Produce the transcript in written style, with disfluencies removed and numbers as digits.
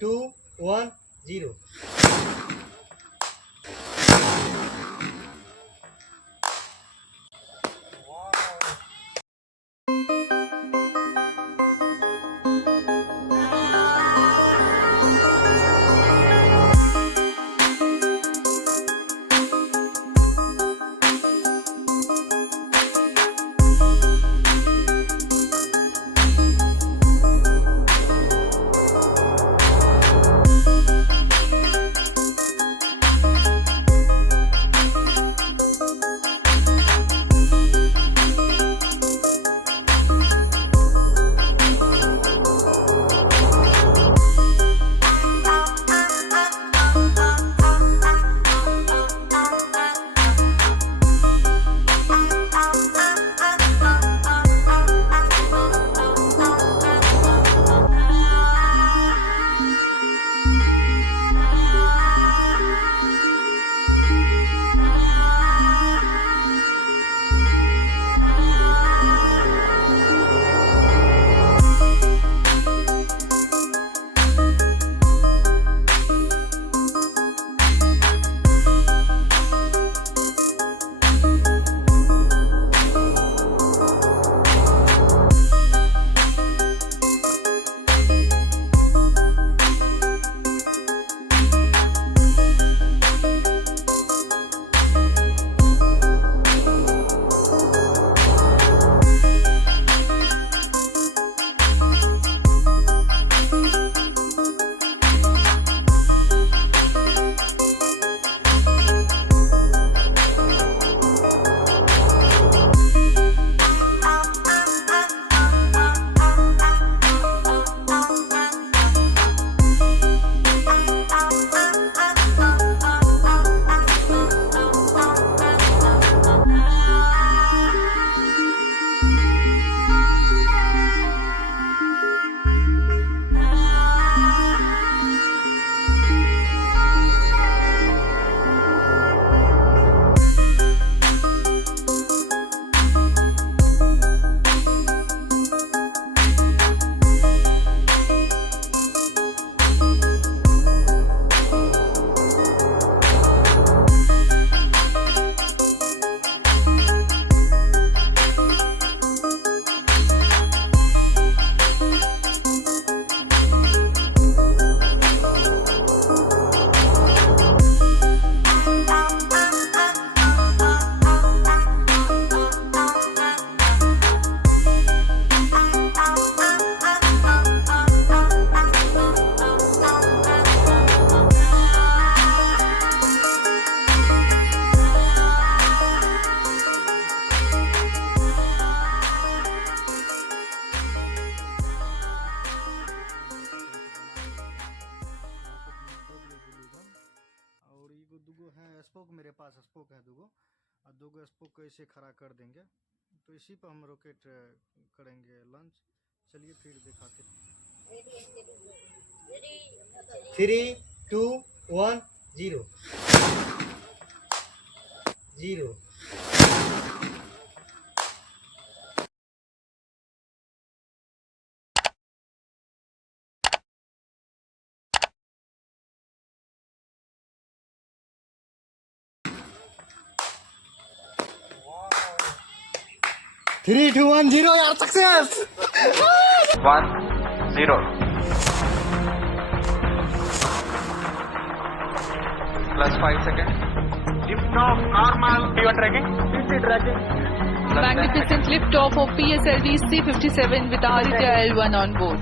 2, 1, 0. स्पोक मेरे पास स्पोक है दूगो स्पोक को इसे खड़ा कर देंगे तो इसी पर हम रॉकेट करेंगे लॉन्च। चलिए फिर दिखाते हैं। 3, 2, 1, 0 0 3, 2, 1, 0 यार सक्सेस 1, 0 plus 5 seconds. Lift off normal. You are tracking? Tracking. Magnificent lift off of PSLV C-57 with Aditya L1 on board.